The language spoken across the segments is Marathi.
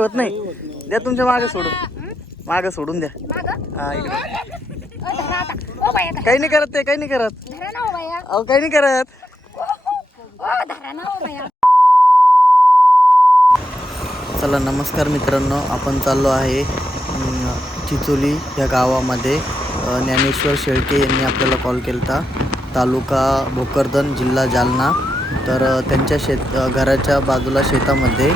होत नाही. द्या तुमच्या मागे सोडून. मागे सोडून द्या. हा इकडे. काही नाही करत ते काही नाही करत. धरा ना ओ बाया. अहो काही नाही करत. ओ धरा ना ओ बाया. चला नमस्कार मित्रांनो. आपण चाललो आहे चिचोली या गावामध्ये. ज्ञानेश्वर शेळके यांनी आपल्याला कॉल केला तालुका भोकरदन जिल्हा जालना. तर त्यांच्या शेत घराच्या बाजूला शेतामध्ये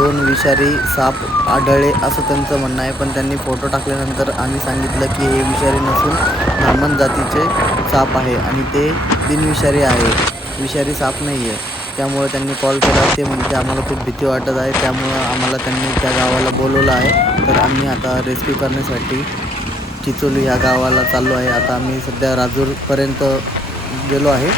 दोन विषारी साप आढळले असं त्यांचं म्हणणं आहे. पण त्यांनी फोटो टाकल्यानंतर आम्ही सांगितलं की हे विषारी नसून ब्राह्मण जातीचे साप आहे आणि ते बिनविषारी आहे. विषारी साप नाही आहे. त्यामुळे त्यांनी कॉल केला. ते म्हणजे आम्हाला खूप भीती वाटत आहे. त्यामुळं आम्हाला त्यांनी त्या गावाला बोलवलं आहे. तर आम्ही आता रेस्क्यू करण्यासाठी चिचोली ह्या गावाला चाललो आहे. आता आम्ही सध्या राजूरपर्यंत गेलो आहे.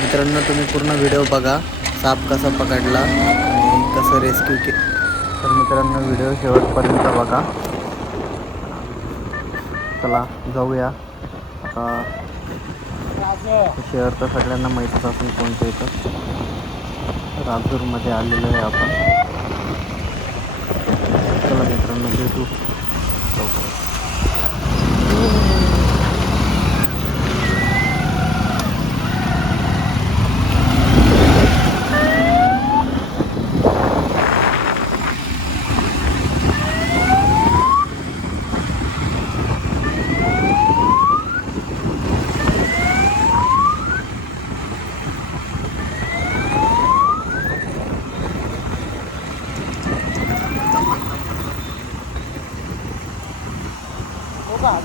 मित्रांनो तुम्ही पूर्ण व्हिडिओ बघा. साप कसा पकडला आणि कसं रेस्क्यू के तर मित्रांनो व्हिडिओ शेवटपर्यंत बघा. चला जाऊया. आता शहर तर सगळ्यांना माहीतच असून कोणतं येतं राजूरमध्ये आलेलं आहे आपण. चला मित्रांनो भेटू.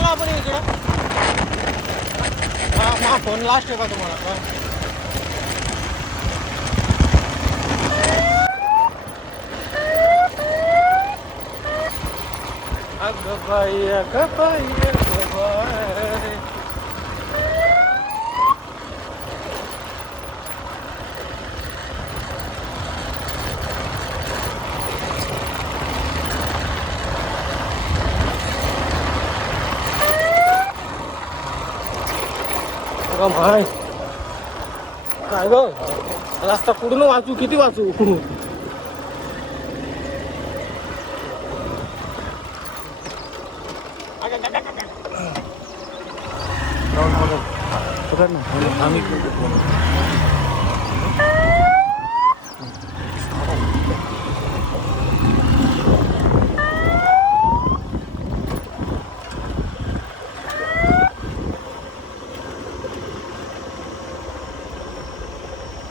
झाला आपण इकडं हा हा फोन लास्ट आहे का तुम्हाला हा. अगं बाई अगं बाई अगं बाई अगं माय. काय ग? रस्ता कुठून वाचू? किती वाचू? आम्ही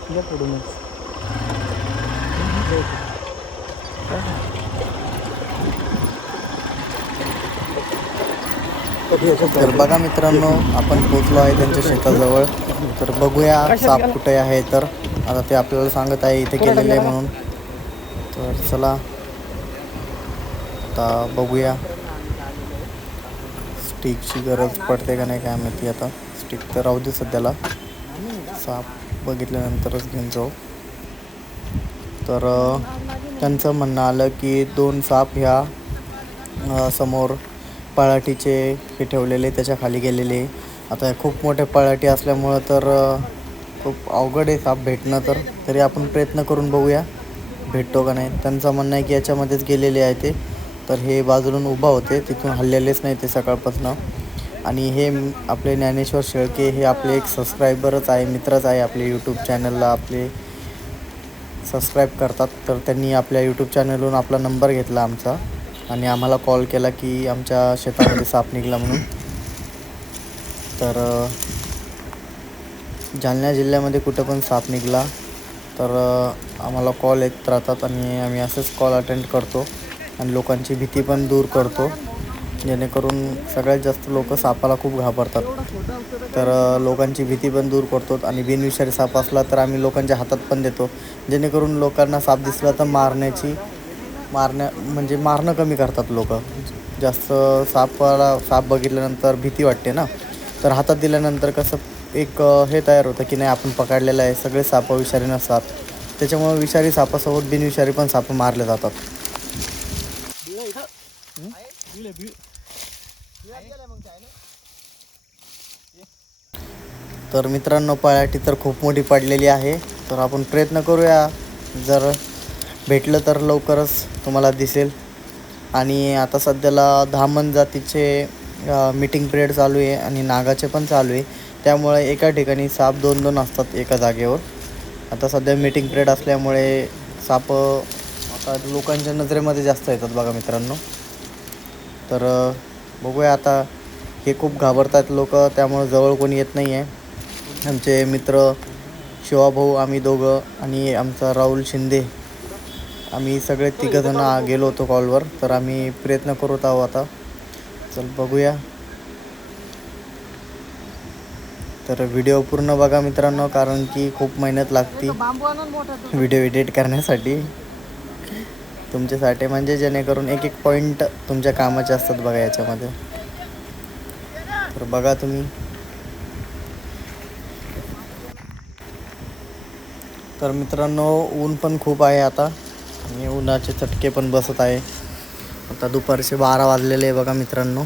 या तर बघा मित्रांनो आपण पोचलो आहे त्यांच्या शेताजवळ. तर बघूया साप कुठे आहे तर. आता ते आपल्याला सांगत आहे इथे गेलेले आहे म्हणून. तर चला. आता बघूया. स्टिकची गरज पडते का नाही काय माहिती आता. स्टिक तर राहू दे सध्याला. साप. बघितल्यानंतरच घेऊन जाऊ. तर त्यांचं म्हणणं आलं की दोन साप ह्या समोर पळाटीचे हे ठेवलेले त्याच्याखाली गेलेले. आता हे खूप मोठे पळाटी असल्यामुळं तर खूप अवघड आहे साप भेटणं तर. तरी आपण प्रयत्न करून बघूया. भेटतो का नाही? त्यांचं म्हणणं आहे की याच्यामध्येच गेलेले आहे ते. तर हे बाजूला उभा होते. तिथून हल्लेलेच नाही ते सकाळपासून. आणि हे आपले ज्ञानेश्वर शेळके हे आपले एक सबस्क्रायबरच आहे मित्रच आहे आपले यूट्यूब चॅनलला आपले सबस्क्राईब करतात. तर त्यांनी आपल्या यूट्यूब चॅनलवरून आपला नंबर घेतला आमचा. आणि आम्हाला कॉल केला की आमच्या शेतामध्ये साप निघाला म्हणून. तर जालना जिल्ह्यामध्ये कुठं पण साप निघाला तर आम्हाला कॉल येत राहतात आणि आम्ही असेच कॉल अटेंड करतो. आणि लोकांची भीती पण दूर करतो. जेणेकरून सगळ्यात जास्त लोक सापाला खूप घाबरतात. तर लोकांची भीती पण दूर करतो आणि बिनविषारी साप असला तर आम्ही लोकांच्या हातात पण देतो. जेणेकरून लोकांना साप दिसला तर मारण्याची मारण्या म्हणजे मारणं कमी करतात लोक. जास्त सापाला साप बघितल्यानंतर भीती वाटते ना. तर हातात दिल्यानंतर कसं एक हे तयार होतं की नाही आपण पकडलेलं आहे सगळे साप विषारी नसतात. त्याच्यामुळे विषारी सापासोबत बिनविषारी पण साप मारले जातात. तर मित्रांनो पळाटी तर खूप मोठी पडलेली आहे. तर आपण प्रयत्न करूया. जर भेटलं तर लवकरच तुम्हाला दिसेल. आणि आता सध्याला धामण जातीचे मीटिंग पिरियड चालू आहे आणि नागाचे पण चालू आहे. त्यामुळे एका ठिकाणी साप दोन दोन असतात एका जागेवर. आता सध्या मीटिंग पिरियड असल्यामुळे साप आता लोकांच्या नजरेमध्ये जास्त येतात बघा मित्रांनो. तर बघूया आता. हे खूप घाबरतात लोक त्यामुळे जवळ कोणी येत नाही आहे आमचे मित्र शिवाभाऊ आम्ही दोघं आणि आमचा राहुल शिंदे. आम्ही सगळे तिघंजणं गेलो होतो कॉलवर तर आम्ही प्रयत्न करत आहोत आता. चल बघूया. तर व्हिडिओ पूर्ण बघा मित्रांनो कारण की खूप मेहनत लागते. व्हिडिओ एडिट करण्यासाठी. तुमच्यासाठी. म्हणजे जेणेकरून एक एक पॉईंट तुमच्या कामाचे असतात बघा याच्यामध्ये. तर बघा तुम्ही. तर मित्रांनो ऊन पण खूप आहे आता. आणि उन्हाचे चटके पण बसत आहे. आता दुपारचे बारा वाजलेले आहे बघा मित्रांनो.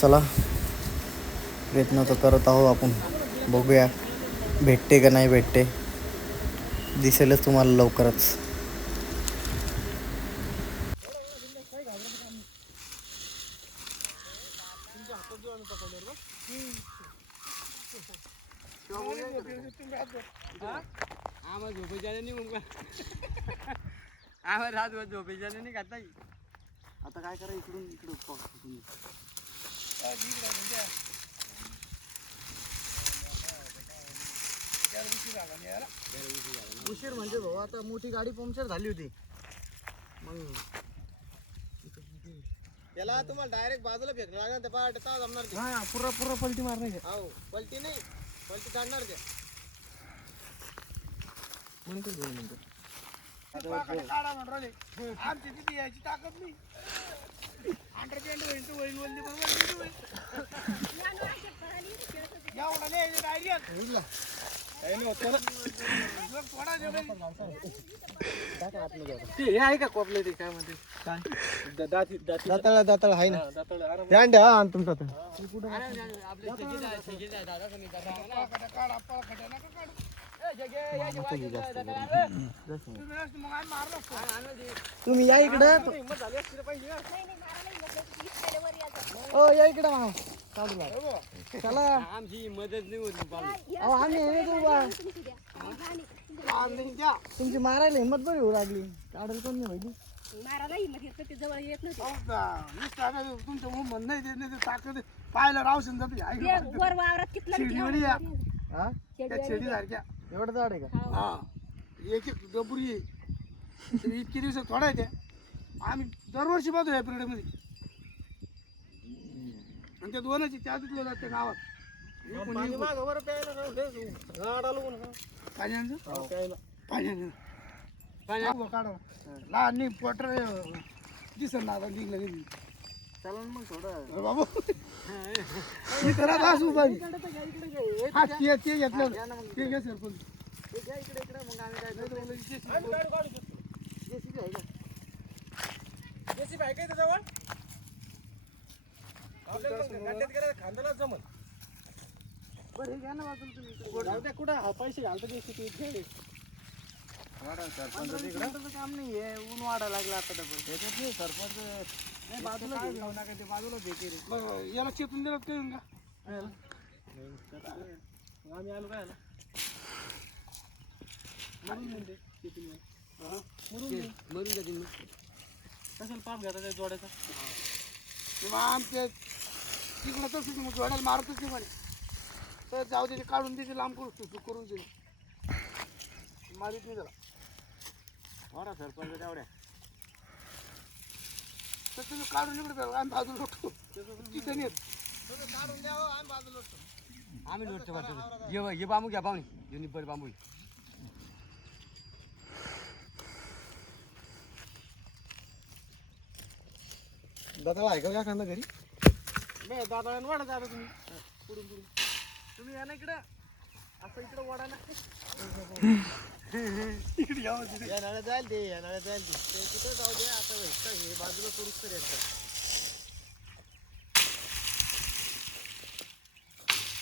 चला. प्रयत्न तर करत आहो आपण. बघूया. भेटते का नाही भेटते. दिसेलच तुम्हाला लवकरच. आम्हाला झोपेच्या नाही मग आम्हाला रात झोपेच्या नाही खाता आता काय करा इकडून इकडून उशीर म्हणजे भाऊ आता मोठी गाडी पंक्चर झाली होती. मग त्याला तुम्हाला डायरेक्ट बाजूला फेकणं लागणार ते पाठ का जमणार ते. हा पुरा पुरा पलटी मारण्याची हो पलटी नाही पलटी काढणार ते. म्हणतो घेऊन म्हणतो काढा म्हणून राहिले. आमची किती यायची ताकद नाही. अंडरपॅन्ट होईल तू होईल वल्ली बरोबर एवढा नाही डायरेक्ट काही ना हे आहे का कोपले ते काय म्हणते काय दाताळ दाताळ आहे ना. ध्यान द्या हा तुमचा तुम्ही या इकडे. ओ या इकडे भाऊ चला. आमची मदत नाही होती अहो आम्ही आहे ना उभा. तुमची मारायला हिंमत बरी होऊ लागली. काढायला कोण नाही माहिती. मारायला हिंमत येत नव्हती, जवळ येत नव्हती. तुमचं म्हणणं नाही ताकद पाहायला रावशन जाते ते वर वावरात कितलं शिडीवरी या. हा? त्या शेडी सारख्या एवढं झाड आहे का? हा. एक एक डबुरी. ते इतके दिवस थोडा आहे त्या. आम्ही दरवर्षी पाहतो या पिरियडमध्ये आणि त्या दोनच त्या तिथलं जाते गावात. काढा. लहान नाही पोटर दिसन ना आता निघलं चला ना मग थोडं. अरे बाबा. मी करत असू बाई. हा ते ते घेतलं. ते घे सरपंच. इकडे इकडे. मग आम्ही काय JCB आहे का? JCB आहे का इथं जवळ? बरं हे घ्या ना बाजूला तुम्ही. कुठं? पैसे घालतो. पंधरा वीस मिनिटाचं काम नाही आहे ऊन वाढायला लागलं आता डबल नाही, बाजूला घेऊ नका ते बाजूला देते रे. बरं, याला चेतून दिलं येऊन का? आम्ही आलो काय मरून म्हणते वेळ. मरून. मरून जातील कशाला पाप घेता त्या जोड्याचा? आमचे तिकडं तसंच मग जोड्याला मारतच नाही म्हणे. तर जाऊ दे ते काढून देते लांब करू तू तू करून दे. मारित नाही त्याला. थोडा सरपंच तेवढ्या. तर तुम्ही काढून इकडे त्याला आम्ही बाजूला लोटतो तिथे नेत आम्ही बाजूला लोटतो आम्ही लोटतो वाटतो ये ये बांबू घ्या बांबू ये निब्बर बांबू. घे. दादा आहे का एखादा घरी? नाही दादा वाढा दादा तुम्ही. पुढून पुढून. तुम्ही या ना इकडं. असं इकडं वाढा ना. इकडे यावं तिथे. या नाळ्या जाईल ते या ते ते तिथं जाऊ दे आता एकटा हे बाजूला करूच तर एकटा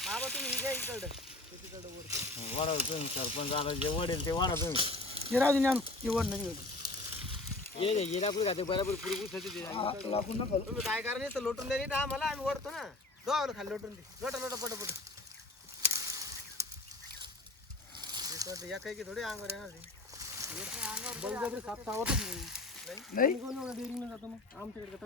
बाबा तुम्ही घ्या इकडं. ते तिकडं वर वाढा तुम्ही सरपंच आता जे वडेल ते वाढा तुम्ही. हे राहू दे ना नाही ये रे ये लाकूड घाते बरोबर पुरी पुसते ते लागून नका. तुम्ही काय करा नाही तर लोटून दे तर आम्हाला आम्ही वरतो ना. जाऊ खाली लोटून दे. लोटा लोटा पट पट. या काही थोडी अंगावर येणार बळजबरी साप चावतच नाही. डेअरिंग जातो मग? आमच्याकडे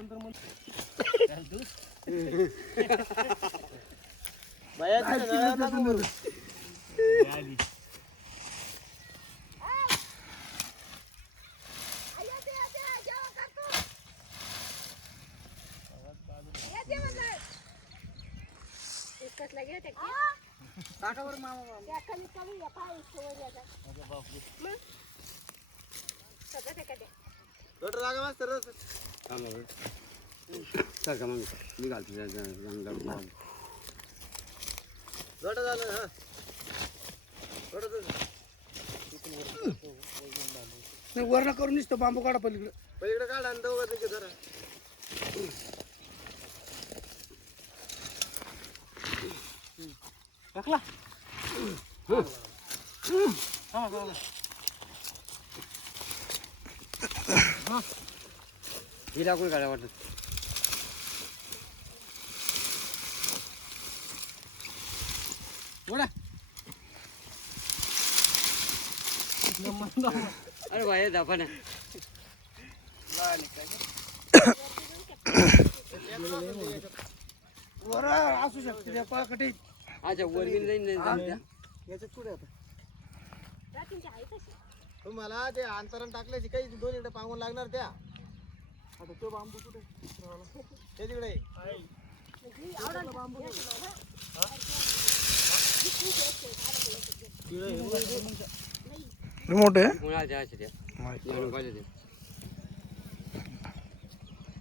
का तंत्र मग? टाकावर मामा मस्त रस का मग मी घालतो लोटा झालं हा. लोटा झालं. नाही वरण करून नुसतं बांबू काढा पलीकडे. पलीकडे काढा आणि दोघं तिघे धरा टाकला हे लाकूड घाला वाटत ओढा अरे भाई दाखवा ना वर असू शकते त्या पळकटे अच्छा वर बिन जाईन नाही जाऊन याच्यात पुढे आता? तुम्हाला ते अंतरण टाकल्याची काही दोन इकडे पांगून लागणार त्या. आता तो बांबू कुठे ते तिकडे रिमोट आहे म्हणून पाहिजे ते.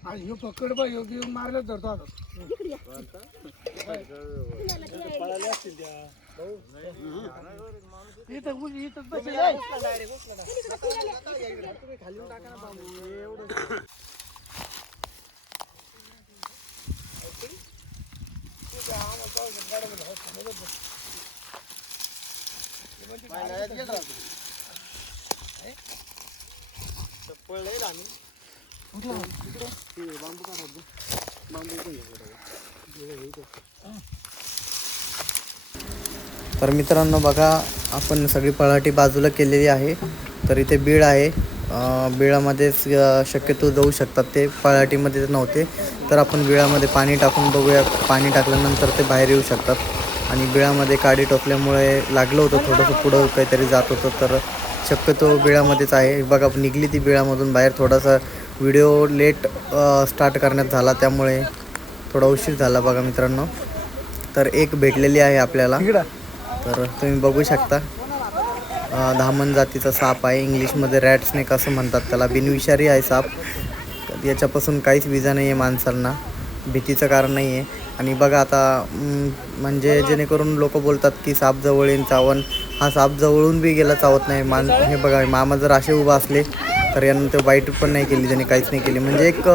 आणि ह्यो पकड बा योग्य मारलं धरतो आता इथं उभी इथं बसेल आहे. पळले आम्ही तर मित्रांनो बघा आपण सगळी पळाटी बाजूला केलेली आहे. तर इथे बीळ आहे. बिळामध्येच शक्यतो जाऊ शकतात ते. पळाटीमध्ये नव्हते. तर आपण बिळामध्ये पाणी टाकून बघूया. पाणी टाकल्यानंतर ते बाहेर येऊ शकतात. आणि बिळामध्ये काडी टोकल्यामुळे लागलं होतं थोडंसं पुढं काहीतरी जात होतं. तर शक्यतो बिळामध्येच आहे. बघा निघली ती बिळामधून बाहेर थोडासा व्हिडिओ लेट स्टार्ट करण्यात झाला त्यामुळे थोडा उशीर झाला बघा मित्रांनो. तर एक भेटलेली आहे आपल्याला. तर तुम्ही बघू शकता. धामण जातीचा साप आहे. इंग्लिशमध्ये रॅट स्नेक असं म्हणतात त्याला. बिनविषारी आहे साप. याच्यापासून काहीच विजा नाही आहे माणसांना. भीतीचं कारण नाही आहे आणि बघा आता म्हणजे जेणेकरून लोक बोलतात की साप जवळ येईन चावण हा साप जवळून बी गेला चावत नाही. मान हे बघा मामा जर असे उभा असले तर यानं ते बाईट पण नाही केली त्याने काहीच नाही केली. म्हणजे एक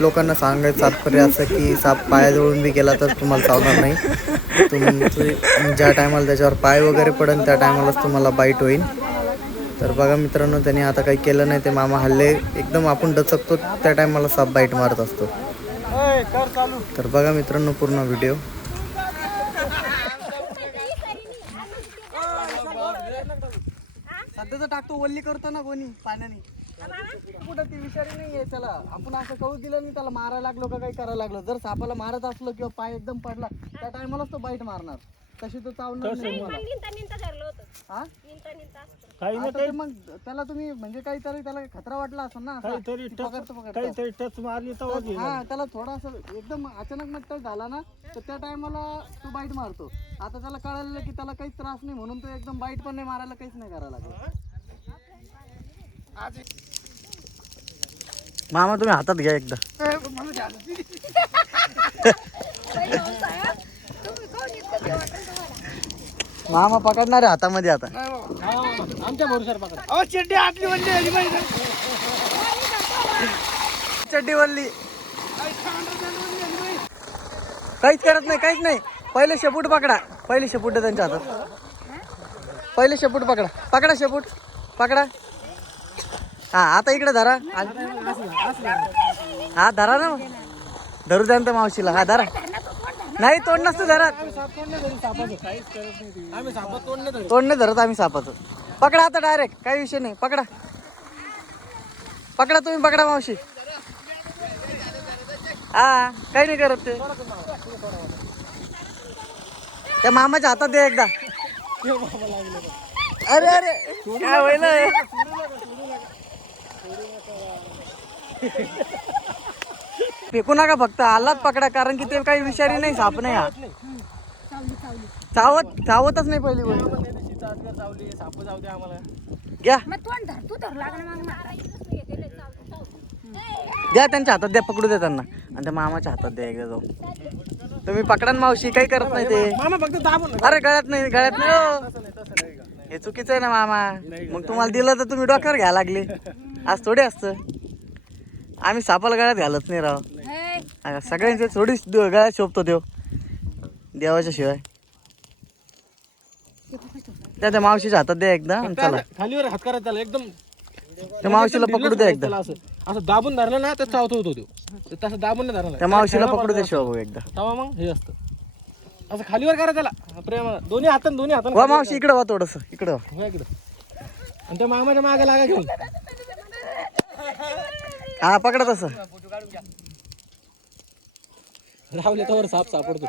लोकांना सांगायचं तात्पर्य असं की साप पायाजवळून बी गेला तर तुम्हाला चावणार नाही. तुमचे ज्या टायमाला त्याच्यावर पाय वगैरे पडेल त्या टायमालाच तुम्हाला बाईट होईल. तर बघा मित्रांनो त्याने आता काही केलं नाही ते मामा हल्ले एकदम आपण डचकतो त्या टायमाला साप बाईट मारत असतो. तर बघा मित्रांनो पूर्ण व्हिडिओ सध्याचं टाकतो वल्ली करतो ना कोणी पाण्याने. कुठं ती विषारी नाही आहे त्याला आपण असं कळू दिलं नाही त्याला मारायला लागलो का काही करायला लागलो. जर सापाला मारत असलो किंवा पाय एकदम पडला त्या टायमालाच तो बाईट मारणार. तशी तो चावणार नाही तुम्हाला. निंता निंता धरलं होतं. हा? निंता निंता असतं आता ते मग त्याला तुम्ही म्हणजे काहीतरी त्याला खतरा वाटला असेल ना असा, की पकडतो पकडतो टच मारली तर हा त्याला थोडासा एकदम अचानक मग टच झाला ना तर त्या टायमाला तो बाईट मारतो. आता त्याला कळालं की त्याला काहीच त्रास नाही म्हणून तो एकदम बाईट पण नाही मारायला काहीच नाही करायला लागला. मामा तुम्ही हातात घ्या एकदा. मामा पकडणार आहे हातामध्ये आता. आमच्या भरोशावर पकडा. अहो चड्डी आतली वल्ली आली पाहिजे. चड्डी वल्ली. काहीच करत नाही काहीच नाही. पहिले शेपूट पकडा. पहिले शेपूट त्यांच्या हातात. पहिले शेपूट पकडा. पकडा शेपूट. पकडा. हा आता इकडे धरा. हा धरा ना. धरू द्या ना त्या मावशीला. हा धरा. नाही तोंड नसतं धरत. तोंड नाही धरत आम्ही सापाचं. पकडा आता डायरेक्ट काही विषय नाही पकडा. पकडा तुम्ही पकडा मावशी. हा काही नाही करत ते. त्या मामाच्या हातात दे एकदा. अरे अरे काय होईल फेकू नका फक्त आलाच पकडा कारण की ते काही विषारी नाही साप नाही हा. चावत चावतच नाही पहिली गोष्ट. घ्या. मग तोंड धर तू धर लागला मग मारायचंच नाही त्याला चाव- चाव. द्या त्यांच्या हातात द्या पकडू द्या त्यांना. आणि त्या मामाच्या हातात द्या एकदा जाऊन. तुम्ही पकडा ना मावशी काही करत नाही ते. मामा फक्त दाबून अरे गळ्यात नाही गळ्यात नाही हो. हे चुकीचं आहे ना मामा. मग तुम्हाला दिलं तर तुम्ही डोक्यावर घ्यायला लागले. आज थोडे असतं. आम्ही सापाला गळ्यात घालत नाही राव. हे, सगळ्यांचे थोडीच द- गळ्यात शोभतो देव देवाच्या शिवाय. त्या त्या मावशीच्या हातात द्या एकदा आणि चला. खालीवर हात करा त्याला एकदम त्या मावशीला पकडू द्या एकदा. त्याला असं असं दाबून धरलं ना तर चावतो होतो तो तसं दाबून नाही धरला. त्या मावशीला पकडू द्या शिवा भाऊ एकदा. तेव्हा मग हे असतं. असं खालीवर करा त्याला. प्रेम दोन्ही हातान दोन्ही हातान वा मावशी इकडे वा थोडस. इकडे वा. हो इकडं. आणि त्या मामाच्या मागे लागा घेऊन. हा पकडा तसं. रावले तर साप सापडतो.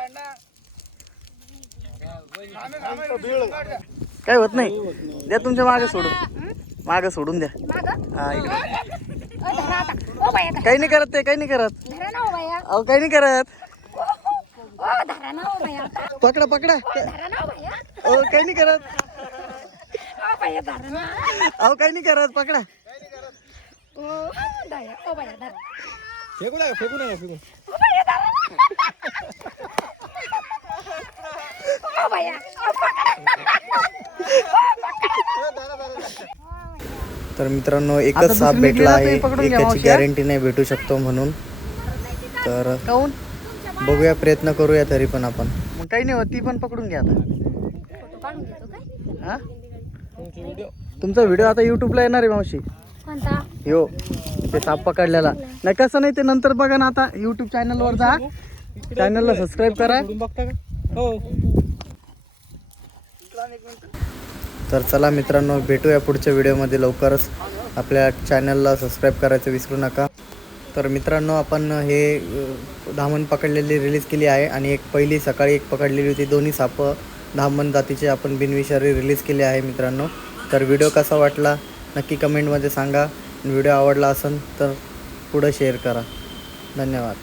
काही होत नाही. द्या तुमच्या मागे सोडून. मागे सोडून द्या. हा इकडे. ओ, धरा आता. ओ बाया धरा. काही नाही करत ते काही नाही करत. धरा ना ओ बाया. अहो काही नाही करत. ओ धरा ना ओ बाया. पकडा पकडा. धरा ना ओ बाया. अहो काही नाही करत. ओ बाया धरा ना. अहो काही नाही करत. पकडा. ओ दया ओ बाया धरा. फेकू नका फेकू नका फेकू ओ बाया धरा ओ बाया ओ तर मित्रांनो एकच साप भेटला आहे. ते पकडून घ्या एकाची? गॅरंटी नाही भेटू शकतो म्हणून. तर काऊन? बघूया प्रयत्न करूया तरी पण आपण. काही नाही होत ती पण पकडून घ्या आता. काढून घेतो काय हा? व्हिडिओ तुमचा व्हिडिओ आता युट्यूबला येणार आहे मावशी. कोणता? यो ते साप पकडलेला. नाही कसं नाही ते नंतर बघा ना आता युट्यूब चॅनलवर जा. चॅनलला सबस्क्राईब करा. सोडून बघता का? हो. तर चला मित्रांनो भेटूया पुढच्या व्हिडिओमध्ये लवकरच. आपल्या चॅनलला सबस्क्राईब करायचं विसरू नका. तर मित्रांनो आपण हे धामण पकडलेली रिलीज केली आहे आणि एक पहिली सकाळी एक पकडलेली होती. दोन्ही सापं धामण जातीचे आपण बिनविषारी रिलीज केले आहे मित्रांनो. तर व्हिडिओ कसा वाटला नक्की कमेंटमध्ये सांगा. व्हिडिओ आवडला असेल तर पुढं शेअर करा. धन्यवाद.